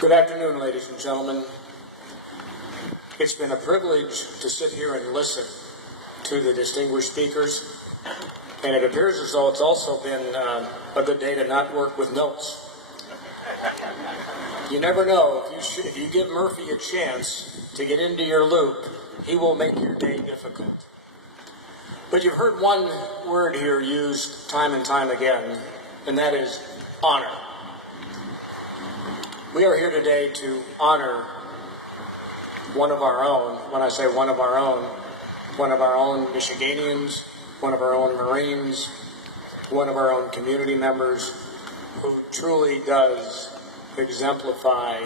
Good afternoon, ladies and gentlemen. It's been a privilege to sit here and listen to the distinguished speakers, and it appears as though it's also been a good day to not work with notes. You never know, if you give Murphy a chance to get into your loop, he will make your day difficult. But you've heard one word here used time and time again, and that is honor. We are here today to honor one of our own. When I say one of our own Michiganians, one of our own Marines, one of our own community members who truly does exemplify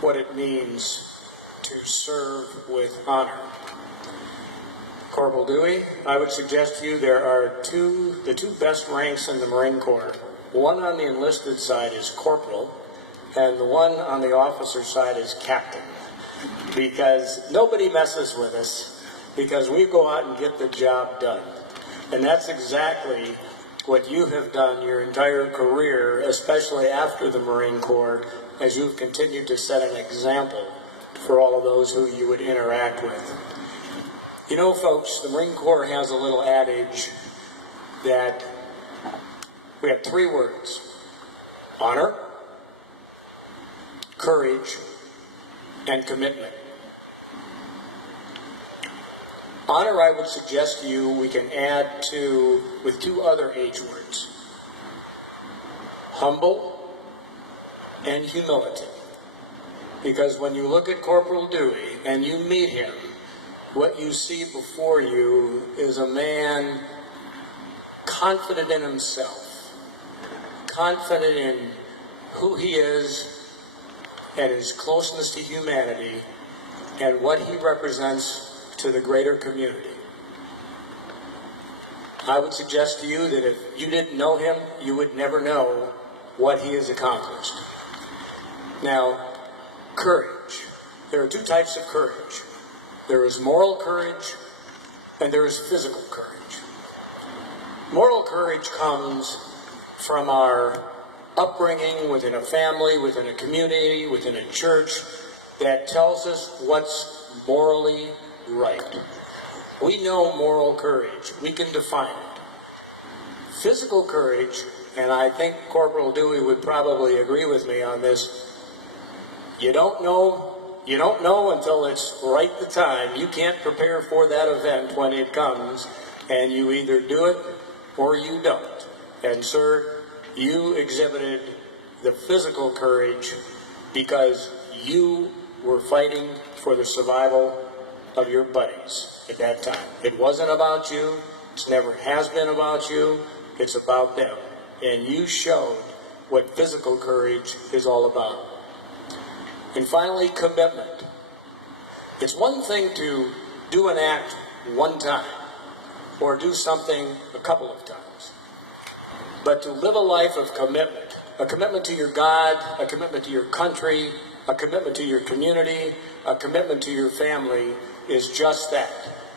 what it means to serve with honor. Corporal Dewey, I would suggest to you there are the two best ranks in the Marine Corps. One on the enlisted side is corporal, and the one on the officer side is captain, because nobody messes with us, because we go out and get the job done. And that's exactly what you have done your entire career, especially after the Marine Corps, as you've continued to set an example for all of those who you would interact with. You know, folks, the Marine Corps has a little adage that we have three words: honor, courage, and commitment. Honor, I would suggest to you, we can add to with two other H words: humble and humility. Because when you look at Corporal Dewey and you meet him, what you see before you is a man confident in himself, confident in who he is and his closeness to humanity and what he represents to the greater community. I would suggest to you that if you didn't know him, you would never know what he has accomplished. Now, courage. There are two types of courage. There is moral courage and there is physical courage. Moral courage comes from our upbringing within a family, within a community, within a church that tells us what's morally right. We know moral courage. We can define it. Physical courage, and I think Corporal Dewey would probably agree with me on this, you don't know until it's right the time. You can't prepare for that event when it comes, and you either do it or you don't. And sir, you exhibited the physical courage because you were fighting for the survival of your buddies at that time. It wasn't about you. It never has been about you. It's about them. And you showed what physical courage is all about. And finally, commitment. It's one thing to do an act one time or do something a couple of times. But to live a life of commitment, a commitment to your God, a commitment to your country, a commitment to your community, a commitment to your family is just that,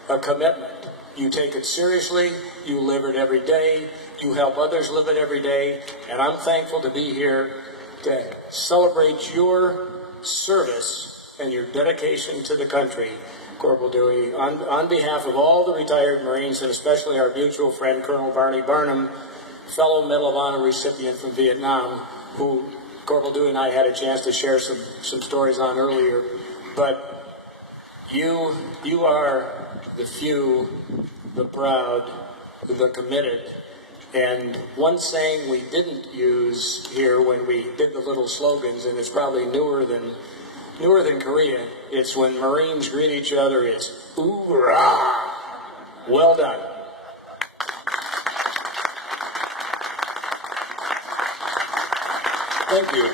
a commitment. You take it seriously, you live it every day, you help others live it every day, and I'm thankful to be here to celebrate your service and your dedication to the country, Corporal Dewey. On behalf of all the retired Marines, and especially our mutual friend, Colonel Barney Barnum, fellow Medal of Honor recipient from Vietnam, who Corporal Dewey and I had a chance to share some stories on earlier. But you are the few, the proud, the committed. And one saying we didn't use here when we did the little slogans, and it's probably newer than Korea, it's when Marines greet each other, it's "Hoorah!" Well done. Thank you.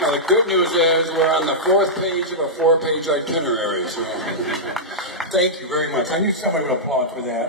Now the good news is we're on the fourth page of a 4-page itinerary, so thank you very much. I knew somebody would applaud for that.